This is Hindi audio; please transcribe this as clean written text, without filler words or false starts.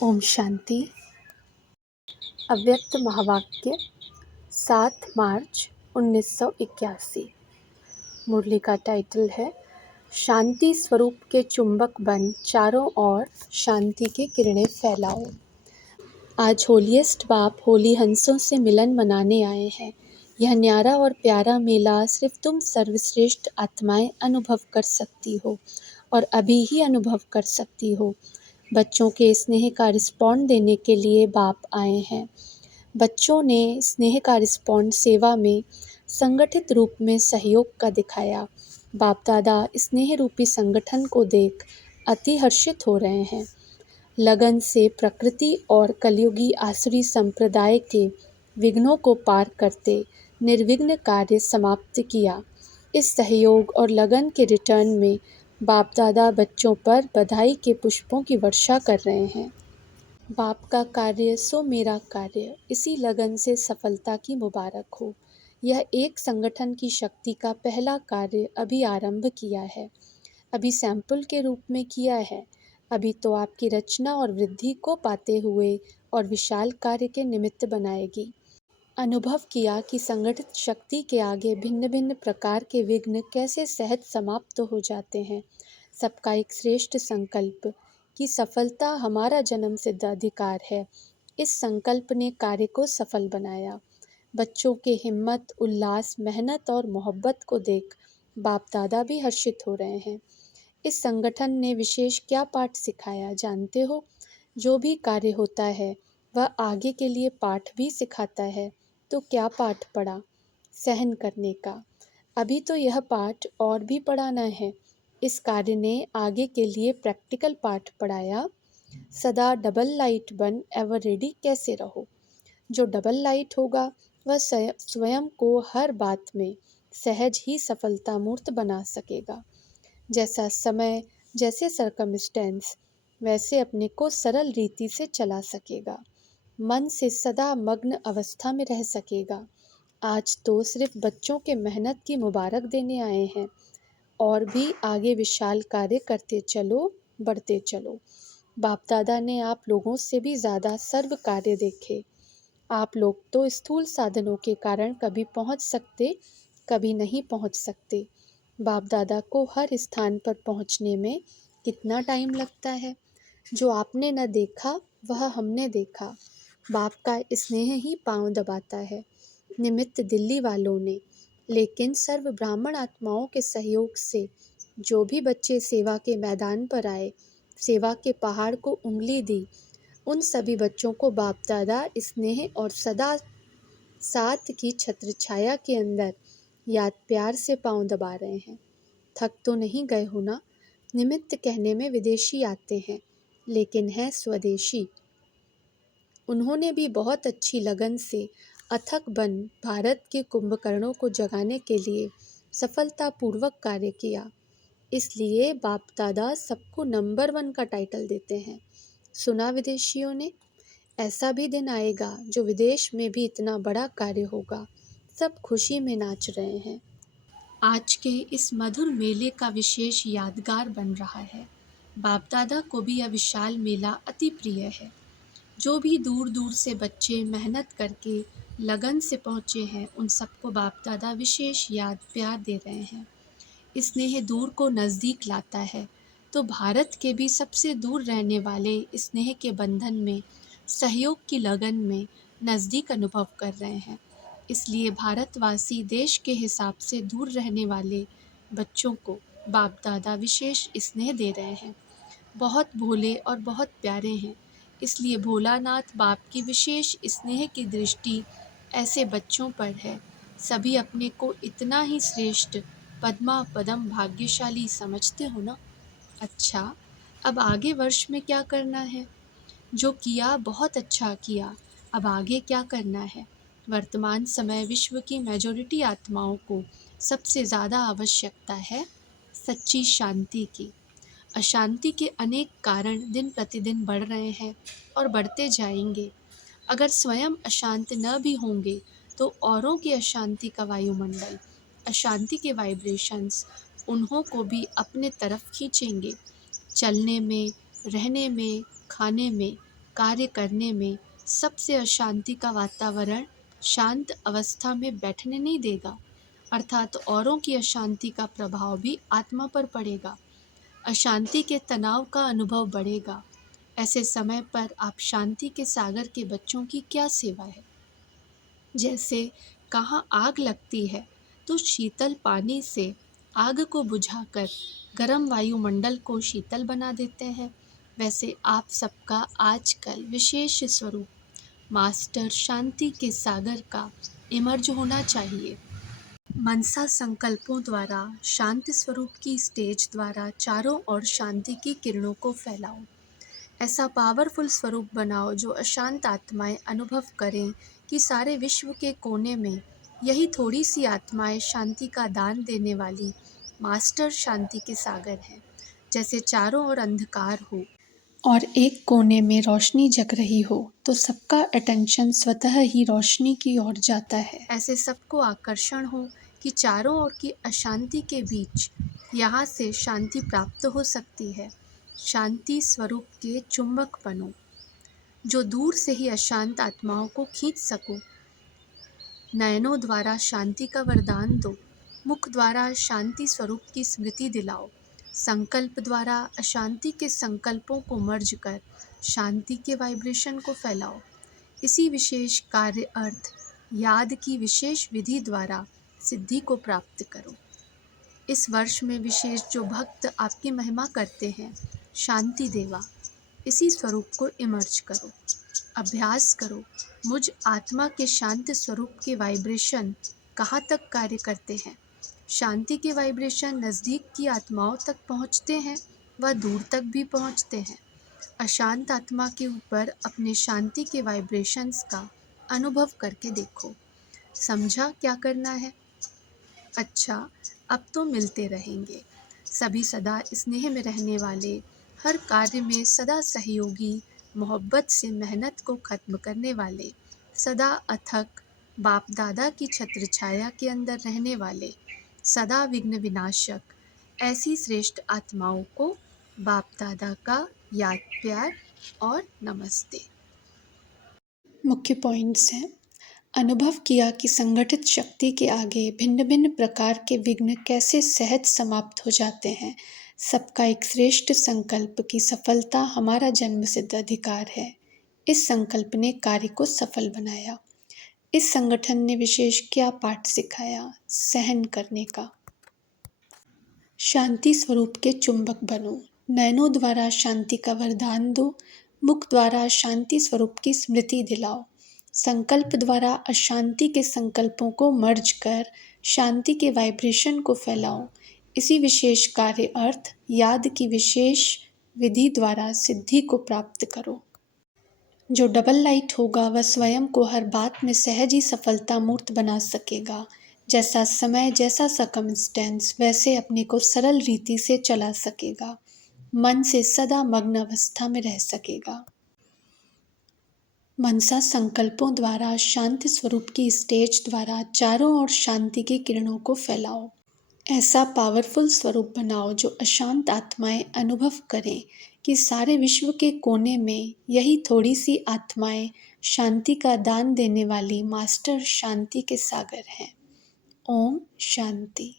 ओम शांति। अव्यक्त महावाक्य 7 मार्च 1981। मुरली का टाइटल है शांति स्वरूप के चुंबक बन चारों ओर शांति की किरणें फैलाओ। आज होलीएस्ट बाप होली हंसों से मिलन मनाने आए हैं। यह न्यारा और प्यारा मेला सिर्फ तुम सर्वश्रेष्ठ आत्माएं अनुभव कर सकती हो और अभी ही अनुभव कर सकती हो। बच्चों के स्नेह का रिस्पॉन्ड देने के लिए बाप आए हैं। बच्चों ने स्नेह का रिस्पॉन्ड सेवा में संगठित रूप में सहयोग का दिखाया। बाप दादा स्नेह रूपी संगठन को देख अति हर्षित हो रहे हैं। लगन से प्रकृति और कलयुगी आसुरी संप्रदाय के विघ्नों को पार करते निर्विघ्न कार्य समाप्त किया। इस सहयोग और लगन के रिटर्न में बाप दादा बच्चों पर बधाई के पुष्पों की वर्षा कर रहे हैं। बाप का कार्य सो मेरा कार्य, इसी लगन से सफलता की मुबारक हो। यह एक संगठन की शक्ति का पहला कार्य अभी आरंभ किया है, अभी सैंपल के रूप में किया है। अभी तो आपकी रचना और वृद्धि को पाते हुए और विशाल कार्य के निमित्त बनाएगी। अनुभव किया कि संगठित शक्ति के आगे भिन्न भिन्न प्रकार के विघ्न कैसे सहज समाप्त हो जाते हैं। सबका एक श्रेष्ठ संकल्प कि सफलता हमारा जन्म सिद्ध अधिकार है। इस संकल्प ने कार्य को सफल बनाया। बच्चों के हिम्मत, उल्लास, मेहनत और मोहब्बत को देख बाप दादा भी हर्षित हो रहे हैं। इस संगठन ने विशेष क्या पाठ सिखाया जानते हो? जो भी कार्य होता है वह आगे के लिए पाठ भी सिखाता है। तो क्या पाठ पढ़ा? सहन करने का। अभी तो यह पाठ और भी पढ़ाना है। इस कार्य ने आगे के लिए प्रैक्टिकल पाठ पढ़ाया। सदा डबल लाइट बन एवर रेडी कैसे रहो। जो डबल लाइट होगा वह स्वयं को हर बात में सहज ही सफलता मूर्त बना सकेगा। जैसा समय, जैसे सर्कमस्टेंस, वैसे अपने को सरल रीति से चला सकेगा। मन से सदा मग्न अवस्था में रह सकेगा। आज तो सिर्फ बच्चों के मेहनत की मुबारक देने आए हैं और भी आगे विशाल कार्य करते चलो, बढ़ते चलो। बाप दादा ने आप लोगों से भी ज़्यादा सर्व कार्य देखे। आप लोग तो स्थूल साधनों के कारण कभी पहुंच सकते, कभी नहीं पहुंच सकते। बाप दादा को हर स्थान पर पहुंचने में कितना टाइम लगता है। जो आपने न देखा वह हमने देखा। बाप का स्नेह ही पांव दबाता है। निमित्त दिल्ली वालों ने, लेकिन सर्व ब्राह्मण आत्माओं के सहयोग से जो भी बच्चे सेवा के मैदान पर आए, सेवा के पहाड़ को उंगली दी, उन सभी बच्चों को बाप दादा स्नेह और सदा साथ की छत्र छाया के अंदर याद प्यार से पांव दबा रहे हैं। थक तो नहीं गए हो ना? निमित्त कहने में विदेशी आते हैं, लेकिन है स्वदेशी। उन्होंने भी बहुत अच्छी लगन से अथक बन भारत के कुंभकर्णों को जगाने के लिए सफलतापूर्वक कार्य किया। इसलिए बाप दादा सबको नंबर 1 का टाइटल देते हैं। सुना विदेशियों ने? ऐसा भी दिन आएगा जो विदेश में भी इतना बड़ा कार्य होगा। सब खुशी में नाच रहे हैं। आज के इस मधुर मेले का विशेष यादगार बन रहा है। बाप दादा को भी यह विशाल मेला अति प्रिय है। जो भी दूर दूर से बच्चे मेहनत करके लगन से पहुँचे हैं, उन सबको बाप दादा विशेष याद प्यार दे रहे हैं। स्नेह दूर को नज़दीक लाता है, तो भारत के भी सबसे दूर रहने वाले स्नेह के बंधन में, सहयोग की लगन में नज़दीक अनुभव कर रहे हैं। इसलिए भारतवासी देश के हिसाब से दूर रहने वाले बच्चों को बाप दादा विशेष स्नेह दे रहे हैं। बहुत भोले और बहुत प्यारे हैं, इसलिए भोलानाथ बाप की विशेष स्नेह की दृष्टि ऐसे बच्चों पर है। सभी अपने को इतना ही श्रेष्ठ, पद्मा पदम भाग्यशाली समझते हो ना? अच्छा, अब आगे वर्ष में क्या करना है? जो किया बहुत अच्छा किया, अब आगे क्या करना है? वर्तमान समय विश्व की मेजॉरिटी आत्माओं को सबसे ज़्यादा आवश्यकता है सच्ची शांति की। अशांति के अनेक कारण दिन प्रतिदिन बढ़ रहे हैं और बढ़ते जाएंगे। अगर स्वयं अशांत न भी होंगे तो औरों की अशांति का वायुमंडल, अशांति के वाइब्रेशंस उन्हों को भी अपने तरफ खींचेंगे। चलने में, रहने में, खाने में कार्य करने में सबसे अशांति का वातावरण शांत अवस्था में बैठने नहीं देगा, अर्थात औरों की अशांति का प्रभाव भी आत्मा पर पड़ेगा। अशांति के तनाव का अनुभव बढ़ेगा। ऐसे समय पर आप शांति के सागर के बच्चों की क्या सेवा है? जैसे कहाँ आग लगती है तो शीतल पानी से आग को बुझाकर गर्म वायुमंडल को शीतल बना देते हैं, वैसे आप सबका आजकल विशेष स्वरूप मास्टर शांति के सागर का इमर्ज होना चाहिए। मनसा संकल्पों द्वारा शांति स्वरूप की स्टेज द्वारा चारों ओर शांति की किरणों को फैलाओ। ऐसा पावरफुल स्वरूप बनाओ जो अशांत आत्माएं अनुभव करें कि सारे विश्व के कोने में यही थोड़ी सी आत्माएं शांति का दान देने वाली मास्टर शांति के सागर हैं। जैसे चारों ओर अंधकार हो और एक कोने में रोशनी जग रही हो तो सबका अटेंशन स्वतः ही रोशनी की ओर जाता है। ऐसे सबको आकर्षण हो कि चारों ओर की अशांति के बीच यहाँ से शांति प्राप्त हो सकती है। शांति स्वरूप के चुंबक बनो जो दूर से ही अशांत आत्माओं को खींच सको। नयनों द्वारा शांति का वरदान दो। मुख द्वारा शांति स्वरूप की स्मृति दिलाओ। संकल्प द्वारा अशांति के संकल्पों को मर्ज कर शांति के वाइब्रेशन को फैलाओ। इसी विशेष कार्य अर्थ याद की विशेष विधि द्वारा सिद्धि को प्राप्त करो। इस वर्ष में विशेष जो भक्त आपकी महिमा करते हैं, शांति देवा, इसी स्वरूप को इमर्ज करो। अभ्यास करो। मुझ आत्मा के शांत स्वरूप के वाइब्रेशन कहाँ तक कार्य करते हैं। शांति के वाइब्रेशन नज़दीक की आत्माओं तक पहुँचते हैं व दूर तक भी पहुँचते हैं। अशांत आत्मा के ऊपर अपने शांति के वाइब्रेशंस का अनुभव करके देखो। समझा क्या करना है? अच्छा, अब तो मिलते रहेंगे। सभी सदा स्नेह में रहने वाले, हर कार्य में सदा सहयोगी, मोहब्बत से मेहनत को खत्म करने वाले, सदा अथक बाप दादा की छत्र छाया के अंदर रहने वाले, सदा विघ्न विनाशक, ऐसी श्रेष्ठ आत्माओं को बाप दादा का याद प्यार और नमस्ते। मुख्य पॉइंट्स हैं। अनुभव किया कि संगठित शक्ति के आगे भिन्न भिन्न प्रकार के विघ्न कैसे सहज समाप्त हो जाते हैं। सबका एक श्रेष्ठ संकल्प की सफलता हमारा जन्मसिद्ध अधिकार है। इस संकल्प ने कार्य को सफल बनाया। इस संगठन ने विशेष क्या पाठ सिखाया? सहन करने का। शांति स्वरूप के चुंबक बनो। नयनों द्वारा शांति का वरदान दो। मुख द्वारा शांति स्वरूप की स्मृति दिलाओ। संकल्प द्वारा अशांति के संकल्पों को मर्ज कर शांति के वाइब्रेशन को फैलाओ। इसी विशेष कार्य अर्थ याद की विशेष विधि द्वारा सिद्धि को प्राप्त करो। जो डबल लाइट होगा वह स्वयं को हर बात में सहज ही सफलता मूर्त बना सकेगा। जैसा समय, जैसा सर्कमस्टेंस, वैसे अपने को सरल रीति से चला सकेगा। मन से सदा मग्न अवस्था में रह सकेगा। मनसा संकल्पों द्वारा शांति स्वरूप की स्टेज द्वारा चारों ओर शांति की किरणों को फैलाओ। ऐसा पावरफुल स्वरूप बनाओ जो अशांत आत्माएं अनुभव करें कि सारे विश्व के कोने में यही थोड़ी सी आत्माएं शांति का दान देने वाली मास्टर शांति के सागर हैं। ओम शांति।